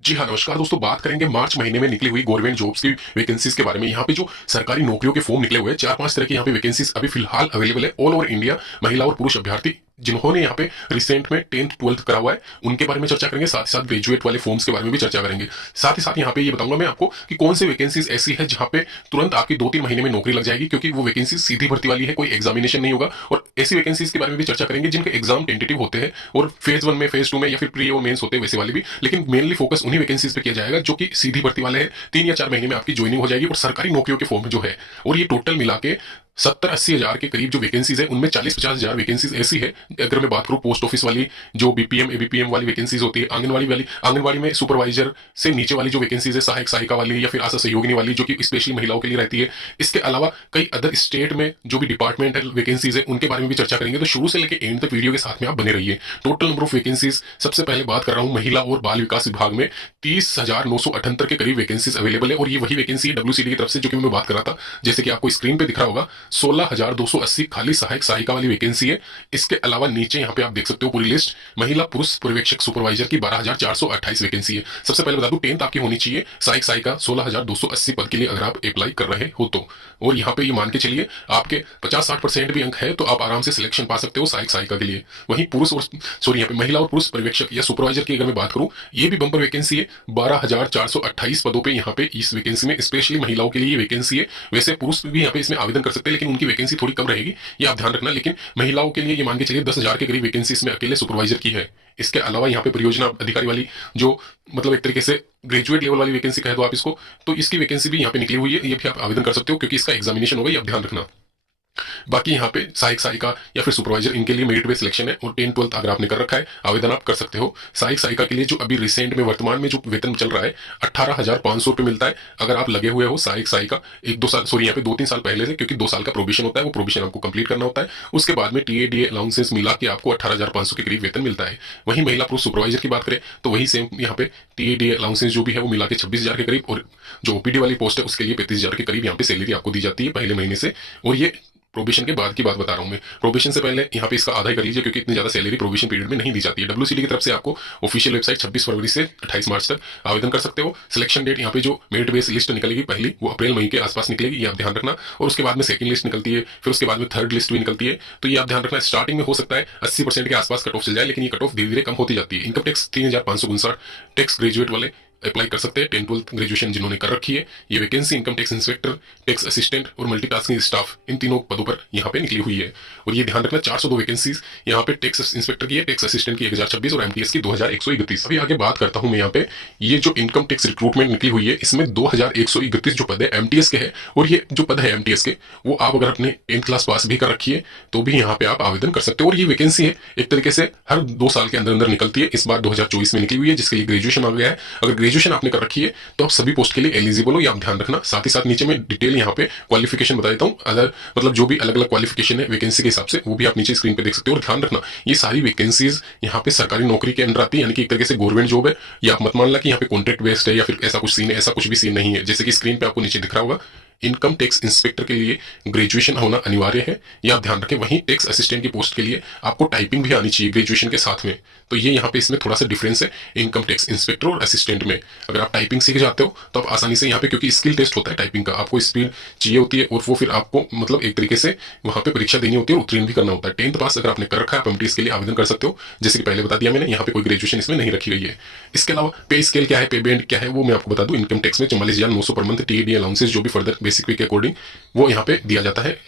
जी हाँ, नमस्कार दोस्तों। बात करेंगे मार्च महीने में निकली हुई गवर्नमेंट जॉब्स की वैकेंसीज के बारे में। यहाँ पे जो सरकारी नौकरियों के फॉर्म निकले हुए हैं, 4-5 तरह की यहाँ पे वैकेंसीज अभी फिलहाल अवेलेबल है ऑल ओवर इंडिया। महिला और पुरुष अभ्यर्थी जिन्होंने यहाँ पे रिसेंट में 10th 12th करा हुआ है, उनके बारे में चर्चा करेंगे। साथ ही साथ ग्रेजुएट वाले फॉर्म्स के बारे में भी चर्चा करेंगे। साथ ही साथ यहाँ पे ये बताऊंगा मैं आपको कि कौन सी वैकेंसीज ऐसी है जहाँ पे तुरंत आपकी 2-3 महीने में नौकरी लग जाएगी, क्योंकि वो वैकेंसी सीधी भर्ती वाली है, कोई एग्जामिनेशन नहीं होगा। और ऐसी वैकेंसीज के बारे में भी चर्चा करेंगे जिनके एग्जाम टेंटेटिव होते हैं और फेज 1 में, फेज 2 में या फिर प्री और मेंस होते हैं, वैसे वाले भी। लेकिन मेनली फोकस उन्हीं वैकेंसीज पे किया जाएगा जो कि सीधी भर्ती वाले हैं। 3 या 4 महीने में आपकी ज्वाइनिंग हो जाएगी और सरकारी नौकरियों के फॉर्म जो है, और ये टोटल मिला के 70-80 हजार के करीब जो वैकेंसीज है, उनमें 40-50 हजार वैकेंसीज ऐसी है। अगर मैं बात करूं पोस्ट ऑफिस वाली, जो बीपीएम एबीपीएम वाली वैकेंसीज होती है, आंगनवाड़ी में सुपरवाइजर से नीचे वाली जो वैकेंसीज है, सहायक सहायिका वाली या फिर आशा सहयोगिनी वाली, जो कि स्पेशली महिलाओं के लिए रहती है। इसके अलावा कई अदर स्टेट में जो भी डिपार्टमेंटल वैकेंसीज है, उनके बारे में भी चर्चा करेंगे। तो शुरू से लेकर एंड तक वीडियो के साथ में आप बने रहिए। टोटल नंबर ऑफ वैकेंसीज सबसे पहले बात कर रहा हूं महिला और बाल विकास विभाग में 30,978 के करीब वैकेंसीज अवेलेबल है। और ये वही वैकेंसी है डब्ल्यूसीडी की तरफ से, जो कि मैं बात कर रहा था, जैसे कि आपको स्क्रीन पे दिख रहा होगा। 16,280 खाली सहायक सहायिका वाली वैकेंसी है। इसके अलावा नीचे यहाँ पे आप देख सकते हो पूरी लिस्ट। महिला पुरुष पर्यवेक्षक सुपरवाइजर की 12,428 वैकेंसी है। सबसे पहले बता दूं, 10th आपकी होनी चाहिए। सहायक सहायिका 16,280 पद के लिए अगर आप अप्लाई कर रहे हो तो। और यहाँ पे ये मान के चलिए आपके 50-60% भी अंक है तो आप आराम से सिलेक्शन पा सकते हो सहायक सहायिका के लिए। वहीं पुरुष और यहाँ पे महिला और पुरुष पर्यवेक्षक या सुपरवाइजर की अगर मैं बात करूं, ये भी बंपर वैकेंसी है। 12,428 पदों पे यहाँ पे इस वैकेंसी में स्पेशली महिलाओं के लिए वैकेंसी है। वैसे पुरुष भी यहाँ पे इसमें आवेदन कर सकते हैं, लेकिन उनकी वैकेंसी थोड़ी कम रहेगी, ये आप ध्यान रखना। लेकिन महिलाओं के लिए ये मान के चलिए 10,000 के करीब वैकेंसी इसमें अकेले सुपरवाइजर की है। इसके अलावा यहाँ पे परियोजना अधिकारी वाली, जो मतलब एक तरीके से ग्रेजुएट लेवल वाली वैकेंसी कह दो आप इसको, तो इसकी वैकेंसी भी यहाँ पे निकली हुई है। ये भी आप आवेदन कर सकते हो, क्योंकि इसका एग्जामिनेशन होगा, ये आप ध्यान रखना। बाकी यहाँ पे सहायक सहायिका या फिर सुपरवाइजर, इनके लिए मेरिट बेस्ड सिलेक्शन है। और 10th 12th अगर आपने कर रखा है, आवेदन आप कर सकते हो। सहायक सहायिका के लिए जो अभी रिसेंट में वर्तमान में जो वेतन चल रहा है, 18,500 रुपये मिलता है अगर आप लगे हुए हो सहायक सहायिका 1-2 साल, सॉरी यहाँ पे 2-3 साल पहले से, क्योंकि 2 साल का प्रोबेशन होता है, वो प्रोबेशन आपको कंप्लीट करना होता है। उसके बाद में टीए अलाउंसेस मिला के आपको 18,500 के करीब वेतन मिलता है। वहीं महिला पुरुष सुपरवाइजर की बात करें तो वही सेम यहाँ पे टीए अलाउंसेस जो भी है वो मिला के 26,000 के करीब। और जो ओपीडी वाली पोस्ट है उसके लिए 35,000 के करीब यहाँ पे सैलरी आपको दी जाती है पहले महीने से। और ये प्रोबेशन के बाद की बात बता रहा हूं मैं। प्रोबेशन से पहले यहाँ पे इसका आधा ही कर लीजिए, क्योंकि इतनी ज्यादा सैलरी प्रोबेशन पीरियड में नहीं दी जाती है। डब्ल्यूसीडी की तरफ से आपको ऑफिशियल वेबसाइट 26 फरवरी से 28 मार्च तक आवेदन कर सकते हो। सिलेक्शन डेट यहाँ पे जो मेरिट बेस लिस्ट निकलेगी पहली, वो अप्रैल मई के आसपास निकलेगी, ये आप ध्यान रखना। और उसके बाद में सेकंड लिस्ट निकलती है, फिर उसके बाद में थर्ड लिस्ट भी निकलती है। तो ये आप ध्यान रखना। स्टार्टिंग में हो सकता है 80% के आसपास कट ऑफ चल जाए, लेकिन ये कट ऑफ धीरे धीरे कम होती जाती है। इनकम टैक्स 3,559 टैक्स ग्रेजुएट वाले अप्लाई कर सकते हैं, 10th 12th ग्रेजुएशन जिन्होंने कर रखी है। ये vacancy income tax inspector, tax assistant और मल्टीटास्किंग स्टाफ, इन तीनों पदों पर यहाँ पे निकली हुई है। और ये ध्यान रखना, 402 वैकेंसीज यहाँ पे टैक्स इंस्पेक्टर की है, टैक्स असिस्टेंट की 1026 और एमटीएस की 2131। अभी आगे बात करता हूँ मैं यहाँ पे। ये जो इनकम टैक्स रिक्रूटमेंट निकली हुई है, इसमें 2131 जो पद है एमटीएस के है। और ये जो पद है एमटीएस के, वो आप अगर अपने 10th क्लास पास भी कर रखी है तो भी यहाँ पे आप आवेदन कर सकते हो। और ये वैकेंसी है एक तरीके से हर 2 साल के अंदर अंदर निकलती है। इस बार 2024 में निकली हुई है, जिसके लिए ग्रेजुएशन आ गया है। अगर ग्रेजुएशन आपने कर रखी है तो आप सभी पोस्ट के लिए एलिजिबल हो, ये आप ध्यान रखना। साथ ही साथ नीचे में डिटेल यहाँ पे क्वालिफिकेशन बता देता हूँ, अदर मतलब जो भी अलग अलग क्वालिफिकेशन है वैकेंसी के हिसाब से, वो भी आप नीचे स्क्रीन पे देख सकते हो। और ध्यान रखना, ये सारी वैकेंसीज यहाँ पे सरकारी नौकरी के अंदर आती है, यानी कि एक तरीके से गवर्नमेंट जॉब है। या आप मत मान ला कि यहाँ पे कॉन्ट्रैक्ट बेस्ड है या फिर ऐसा कुछ सीन है, ऐसा कुछ भी सीन नहीं है। जैसे कि स्क्रीन पे आपको नीचे दिख रहा होगा, इनकम टैक्स इंस्पेक्टर के लिए ग्रेजुएशन होना अनिवार्य है, यह आप ध्यान रखें। वहीं टैक्स असिस्टेंट की पोस्ट के लिए आपको टाइपिंग भी आनी चाहिए ग्रेजुएशन के साथ में। तो ये यहाँ पे इसमें थोड़ा सा डिफरेंस है इनकम टैक्स इंस्पेक्टर और असिस्टेंट में। अगर आप टाइपिंग सीख जाते हो तो आप आसानी से यहाँ पे, क्योंकि स्किल टेस्ट होता है टाइपिंग का, आपको स्पीड चाहिए होती है और वो फिर आपको मतलब एक तरीके से वहाँ पे परीक्षा देनी होती है और उत्तीर्ण भी करना होता है। 10th पास अगर आपने कर रखा है, आप एमटीएस के लिए आवेदन कर सकते हो, जैसे कि पहले बता दिया मैंने। यहाँ पे कोई ग्रेजुएशन इसमें नहीं रखी गई है। इसके अलावा पे स्केल क्या है, पे बैंड क्या है, वो मैं आपको बता दूं। इनकम टैक्स में 44,900 पर मंथ टीएडी अलाउंसेस, जो भी फर्दर बेसिक पे के अकॉर्डिंग वो यहाँ पे दिया जाता है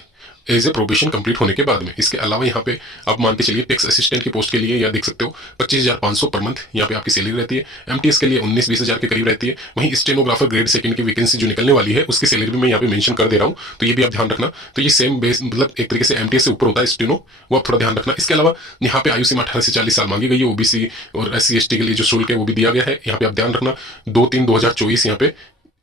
एज ए प्रोबेशन कंप्लीट होने के बाद में। इसके अलावा यहाँ पे आप मान के चलिए टैक्स असिस्टेंट की पोस्ट के लिए, या देख सकते हो 25,500 पर मंथ यहाँ पे आपकी सैलरी रहती है। एमटीएस के लिए 19-20 हजार के करीब रहती है। वहीं स्टेनोग्राफर ग्रेड सेकंड की वैकेंसी जो निकलने वाली है, उसकी सैलरी भी मैं यहाँ पे मेंशन कर दे रहा हूँ, तो ये भी आप ध्यान रखना। तो ये सेम बेस मतलब एक तरीके से एमटीएस से ऊपर होता है स्टेनो, वो आप थोड़ा ध्यान रखना। इसके अलावा यहाँ पे आयु सीमा 18 से 40 साल मांगी गई है। ओबीसी और SC ST के लिए जो शुल्क है वो भी दिया गया है, यहाँ पे आप ध्यान रखना। 2/3/2024 यहाँ पे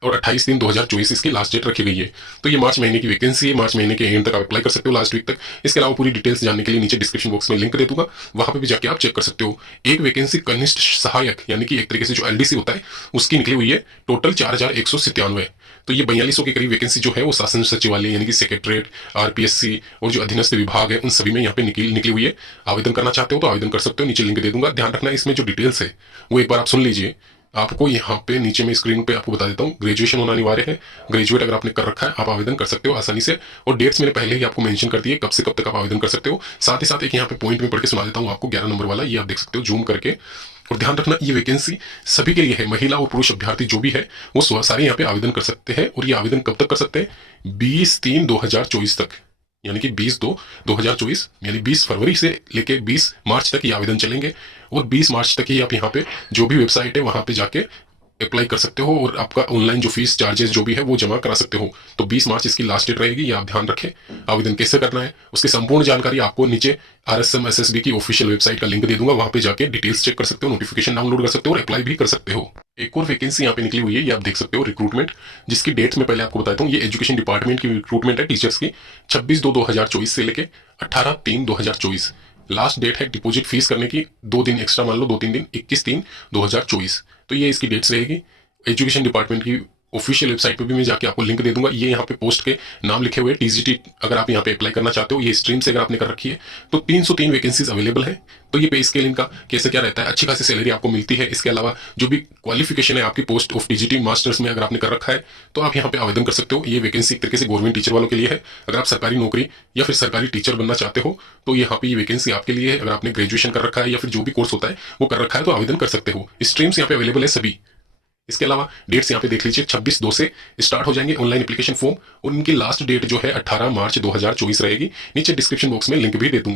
और 28/3/2024 इसकी लास्ट डेट रखी गई है। तो ये मार्च महीने की वैकेंसी है, मार्च महीने के एंड तक आप अप्लाई कर सकते हो, लास्ट वीक तक। इसके अलावा पूरी डिटेल्स जानने के लिए नीचे डिस्क्रिप्शन बॉक्स में लिंक दे दूंगा, वहां पे भी जाके आप चेक कर सकते हो। एक वैकेंसी कनिष्ठ सहायक, यानी कि एक तरीके से जो एलडीसी होता है, उसकी निकली हुई है। टोटल 4,197। तो ये 4200 के करीब वैकेंसी जो है वो शासन सचिवालय यानी कि सेक्रेटरीट, आरपीएससी और जो अधीनस्थ विभाग है उन सभी में यहाँ पे निकली हुई है। आवेदन करना चाहते हो तो आवेदन कर सकते हो, नीचे लिंक दे दूंगा। ध्यान रखना, इसमें जो डिटेल्स है वो एक बार आप सुन लीजिए। आपको यहाँ पे नीचे में स्क्रीन पे आपको बता देता हूँ, ग्रेजुएशन होना अनिवार्य है। ग्रेजुएट अगर आपने कर रखा है आप आवेदन कर सकते हो आसानी से, और डेट्स मैंने पहले ही आपको मेंशन कर दिए कब से कब तक आप आवेदन कर सकते हो। साथ ही साथ एक यहाँ पे पॉइंट में पढ़ के सुना देता हूँ आपको 11 नंबर वाला, ये आप देख सकते हो जूम करके। और ध्यान रखना ये वैकेंसी सभी के लिए है, महिला और पुरुष अभ्यर्थी जो भी है वो सारे यहाँ पे आवेदन कर सकते हैं। और ये आवेदन कब तक कर सकते हैं? 20/3/2024 तक, यानी कि 20/2/2024, यानी 20 फरवरी से लेके 20 मार्च तक ये आवेदन चलेंगे। और 20 मार्च तक ही आप यहाँ पे जो भी वेबसाइट है वहां पे जाके अप्लाई कर सकते हो, और आपका ऑनलाइन जो फीस चार्जेस जो भी है वो जमा करा सकते हो। तो 20 मार्च इसकी लास्ट डेट रहेगी, ये आप ध्यान रखें। आवेदन कैसे करना है उसकी संपूर्ण जानकारी आपको नीचे RSM SSB की ऑफिशियल वेबसाइट का लिंक दे दूंगा, वहां पे जाके डिटेल्स चेक कर सकते हो, नोटिफिकेशन डाउनलोड कर सकते हो और अप्लाई भी कर सकते हो। एक और वैकेंसी यहाँ पे निकली हुई है, ये आप देख सकते हो, रिक्रूटमेंट, जिसकी डेट्स मैं पहले आपको बताता हूँ। ये एजुकेशन डिपार्टमेंट की रिक्रूटमेंट है टीचर्स की, 26/2/2024 से लेके 18/3/2024। लास्ट डेट है डिपॉजिट फीस करने की, 2 दिन एक्स्ट्रा मान लो, 2-3 दिन, 21/3/2024। तो ये इसकी डेट्स रहेगी। एजुकेशन डिपार्टमेंट की ऑफिशियल वेबसाइट पे भी मैं जाके आपको लिंक दे दूंगा। ये यहाँ पे पोस्ट के नाम लिखे हुए TGT, अगर आप यहाँ पे अप्लाई करना चाहते हो, ये स्ट्रीम से अगर आपने कर रखी है तो 303 वैकेंसीज अवेलेबल है। तो ये पे स्केल इनका कैसे क्या रहता है, अच्छी खासी सैलरी आपको मिलती है। इसके अलावा जो भी क्वालिफिकेशन है आपकी पोस्ट ऑफ TGT मास्टर्स में अगर आपने कर रखा है तो आप यहाँ पे आवेदन कर सकते हो। ये वैकेंसी एक तरीके से गवर्नमेंट टीचर वालों के लिए है। अगर आप सरकारी नौकरी या फिर सरकारी टीचर बनना चाहते हो तो यहाँ पे ये वैकेंसी आपके लिए है। अगर आपने ग्रेजुएशन कर रखा है या फिर जो भी कोर्स होता है वो कर रखा है तो आवेदन कर सकते हो। स्ट्रीम्स यहाँ पे अवेलेबल है सभी। इसके अलावा डेट्स यहाँ पे देख लीजिए, 26/2 से स्टार्ट हो जाएंगे ऑनलाइन एप्लीकेशन फॉर्म, और उनकी लास्ट डेट जो है 18 मार्च 2024 रहेगी। नीचे डिस्क्रिप्शन बॉक्स में लिंक भी दे दूंगा।